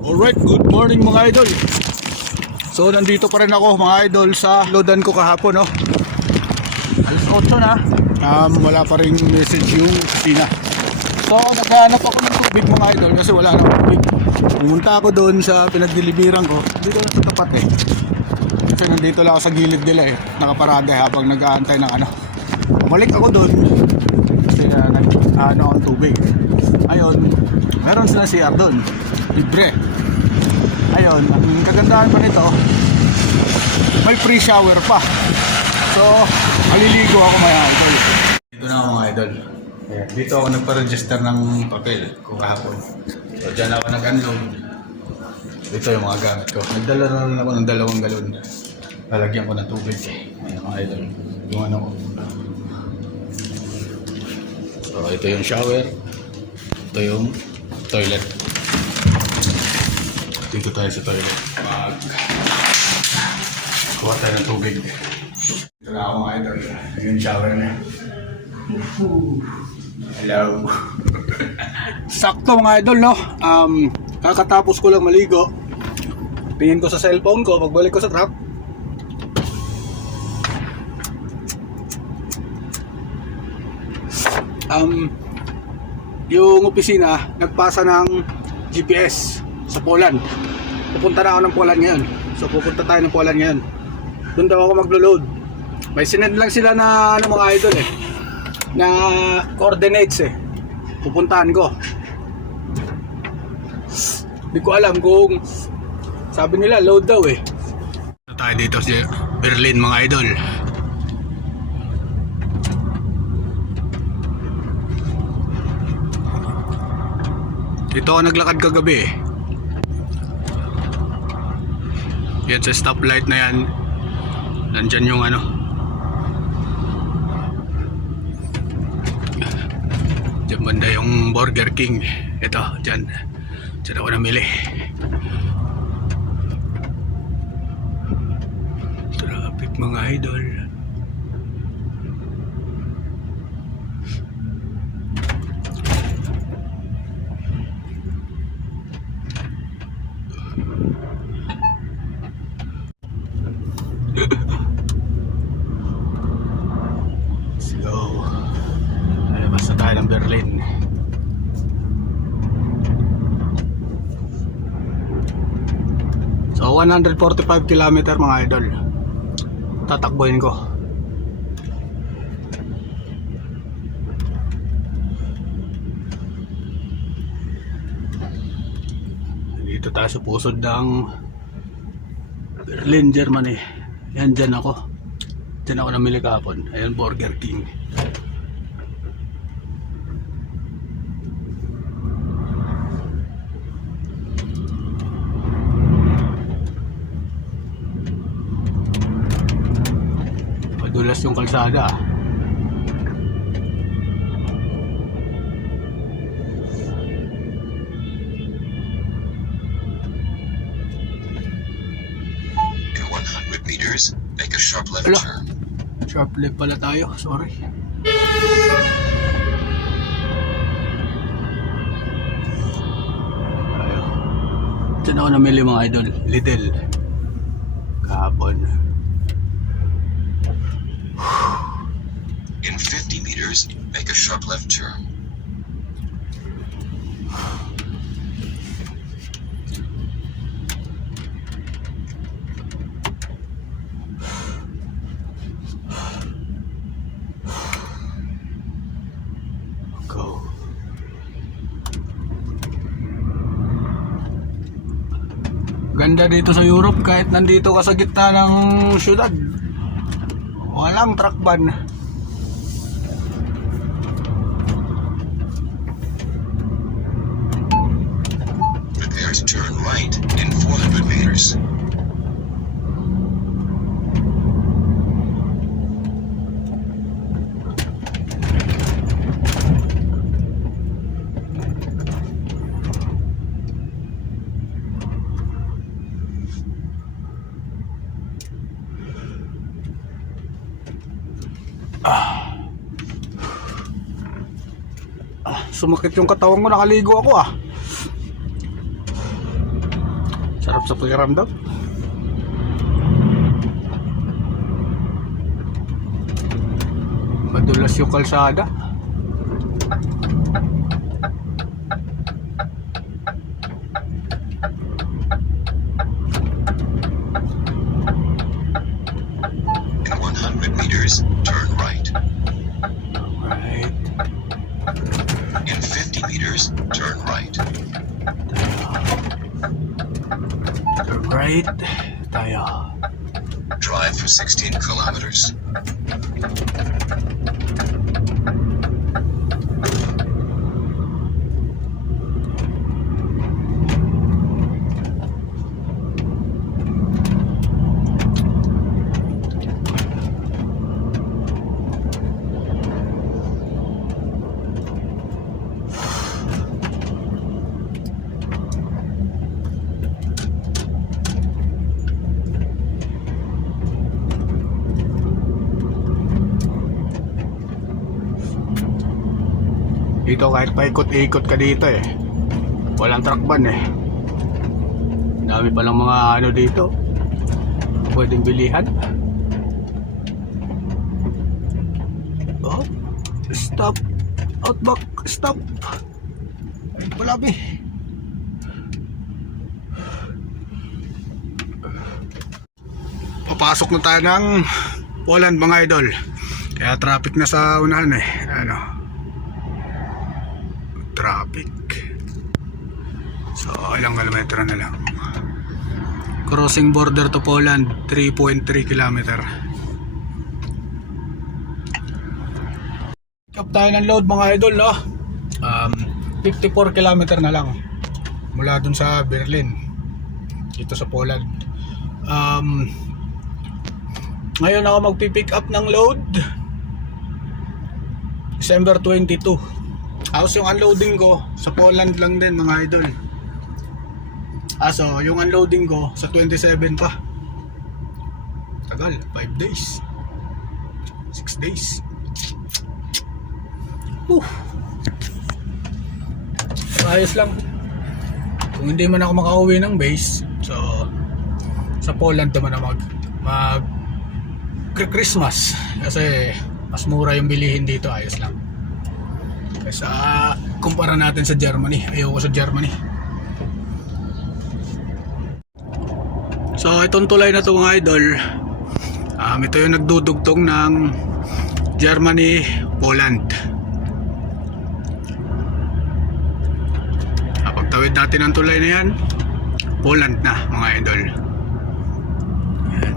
Alright, good morning mga idol. So nandito pa rin ako mga idol sa loadan ko kahapon, no? Alas 8 na. Wala pa rin message yung opisina. So naghahanap ako ng tubig mga idol kasi wala nang tubig. Pumunta ako doon sa pinagdeliveran ko. Dito na sa tapat eh. Kasi nandito lang ako sa gilid nila eh. Nakaparada habang nag-aantay ng ano. Bumalik ako doon kasi nag-ano ang tubig. Ayun, meron sila CR doon. Libre. Ayun, ang kagandahan pa nito, may free shower pa. So, maliligo ako mga idol. Dito na ako mga idol. Ayan, dito ako nagpa-register ng papel kung kahapon. So, dyan ako nag-unload. Dito yung mga gamit ko. Nagdala na rin ako ng 2 galon. Lalagyan ko ng tubig. Ayan mga idol. Yung ano ko. So, ito yung shower. Ito yung toilet. Dito tayo sa toilet. Kuha tayo ng tubig. Ito na ako mga idol. Yung shower na. Hello. Sakto mga idol, no? Kakatapos ko lang maligo. Tingin ko sa cellphone ko. Pagbalik ko sa truck. Yung opisina nagpasa ng GPS sa Poland. Pupunta na ako ng Poland ngayon. So pupunta tayo ng Poland ngayon. Doon daw ako maglo-load. May sinend lang sila na ano mga idol eh, na coordinates eh. Pupuntahan ko. Hindi ko alam kung sabi nila load daw eh. Tayo dito sa Berlin mga idol. Dito ako naglakad kagabi eh. Yan sa stoplight na yan. Nandyan yung ano. Diyan banda yung Burger King. Ito, dyan. Dyan ako namili. Traffic mga idol. Slow. Alabas na tayo ng Berlin. So 145 kilometer mga idol. Tatakbuhin ko. Dito tayo sa pusod ng Berlin, Germany. Yan, dyan ako. Dyan ako namili kahapon. Ayan, Burger King. Padulas yung kalsada. In 100 meters, make a sharp left Wala. turn. Sharp left pala tayo. Sorry. Ayo. Diyan ako namili mga idol. Lidl. Kahapon. In 50 meters, make a sharp left turn. Go. Ganda dito sa Europe kahit nandito ka sa gitna ng syudad. Walang truck ban. Prepare to turn right in 400 meters. Sumakit yung katawan ko, nakaligo ako ah. Sarap sa pakiramdam. Madulas yung kalsada. In 100 meters, turn right. Right. In 50 meters, turn right. Turn right. Tayo. Drive for 16 kilometers. Dito kahit paikot-ikot ka dito walang truck ban dami palang mga ano dito pwedeng bilihan. Oh, stop, outback, stop. Ay, palabi. Papasok na tayo ng Poland mga idol, kaya traffic na sa unahan traffic. So ilang kilometro na lang. Crossing border to Poland, 3.3 kilometer. Pick up tayo ng load mga idol 54 kilometer na lang mula dun sa Berlin dito sa Poland. Ngayon ako magpipick up ng load December 22. Tapos yung unloading ko sa Poland lang din mga idol. So yung unloading ko sa 27 pa. Tagal, 5 days 6 days. Ayos lang. Kung hindi man ako makauwi ng base, so sa Poland naman ako mag Christmas kasi mas mura yung bilihin dito. Ayos lang. Kaysa kumpara natin sa Germany. Ayoko sa Germany. So itong tulay na to mga idol, ito yung nagdudugtong ng Germany, Poland. Pagtawid natin ang tulay na yan, Poland na mga idol. Ayan.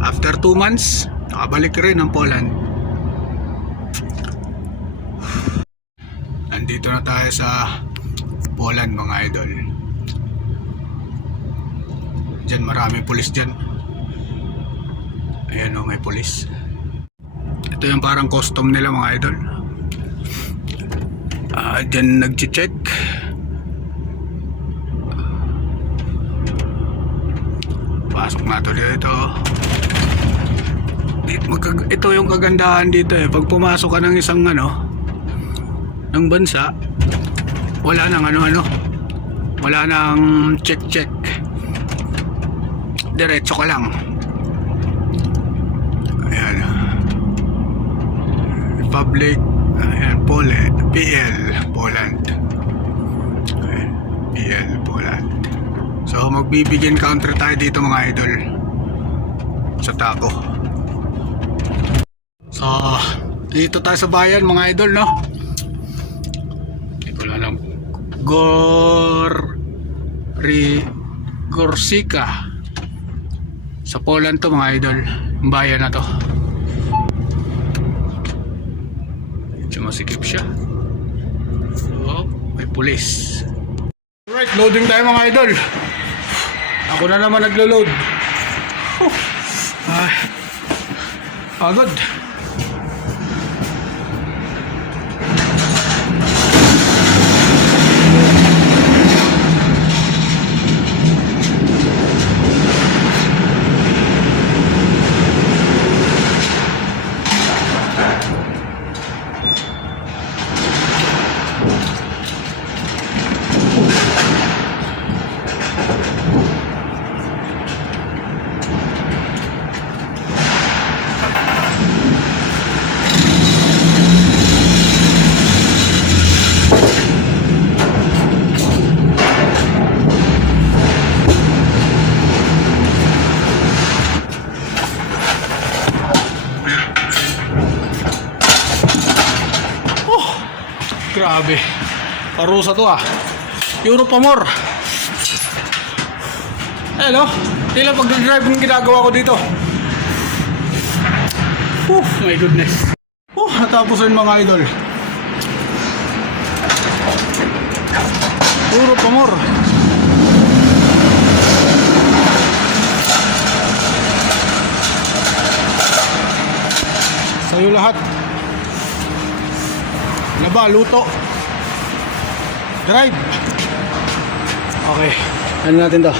After 2 months nakabalik rin ang Poland. Nandito na tayo sa Poland mga idol. Diyan maraming pulis dyan. Ayan o, may pulis. Ito yung parang custom nila mga idol. Diyan nag-check. Pasok na ito dito. Ito yung kagandahan dito pag pumasok ka ng isang ng bansa, wala nang wala nang check. Diretso ka lang. Ayan. Republic, ayan, PL, Poland. Ayan, PL, Poland. So magbibigyan country tayo dito mga idol sa Tago. So dito tayo sa bayan mga idol Hindi ko alam. Gorsika sa Poland to mga idol. Ang bayan na to. Medyo masikip siya. So may pulis. Alright, loading tayo mga idol. Ako na naman naglo-load. Pagod. Grabe. Parusa to ah. Euro pa more. Eh no? Tila pag-drive yung ginagawa ko dito. My goodness. Natapos rin mga idol. Euro pa more. Sa'yo lahat. Laba, luto. Drive. Okay. Ano natin to?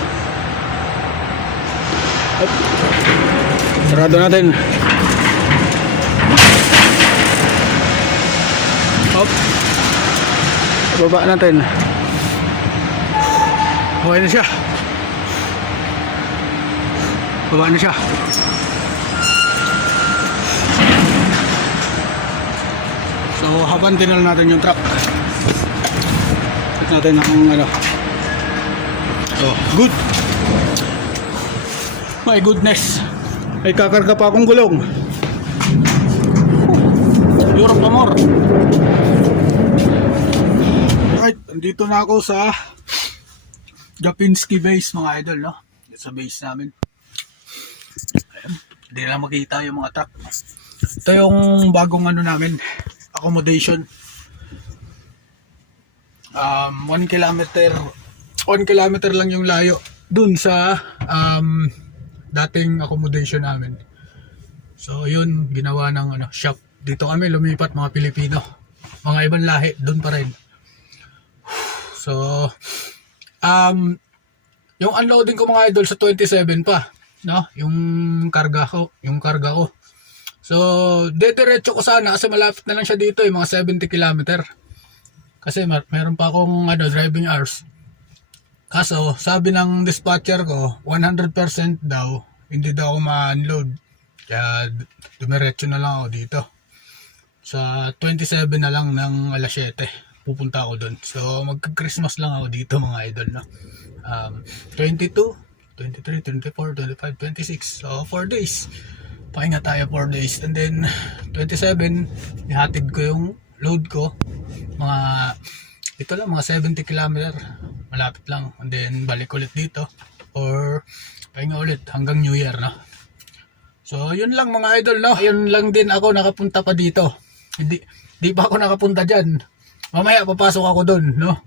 Up. Sarado natin. Up. Baba natin. Okay na siya. Baba na siya. So habang tinal natin yung truck, at natin ang ano. So good. My goodness. Ay kakarga pa akong gulong. Europe pa more. Right, andito na ako sa Japinski base mga idol, no? Sa base namin. Ayan. Hindi na lang makita yung mga truck. Ito yung bagong ano namin, accommodation. 1 kilometer lang yung layo dun sa dating accommodation namin. So yun, ginawa ng ano, shop. Dito kami lumipat mga Pilipino. Mga ibang lahi, dun pa rin. So yung unloading ko mga idol sa 27 pa, no? Yung karga ko. So, dediretso ko sana kasi malapit na lang siya dito, mga 70 km. Kasi meron pa akong driving hours. Kaso, sabi ng dispatcher ko, 100% daw, hindi daw ako ma-unload. Kaya, dumiretso na lang ako dito. Sa 27 na lang ng alas 7, pupunta ako doon. So, magka-Christmas lang ako dito mga idol, no? 22, 23, 24, 25, 26. So, 4 days. Pahinga tayo 4 days. And then, 27, ihatid ko yung load ko. Ito lang, mga 70 km. Malapit lang. And then, balik ulit dito. Or, pahinga ulit hanggang New Year, no? So, yun lang mga idol, no? Yun lang din ako nakapunta pa dito. Hindi pa ako nakapunta dyan. Mamaya, papasok ako dun, no?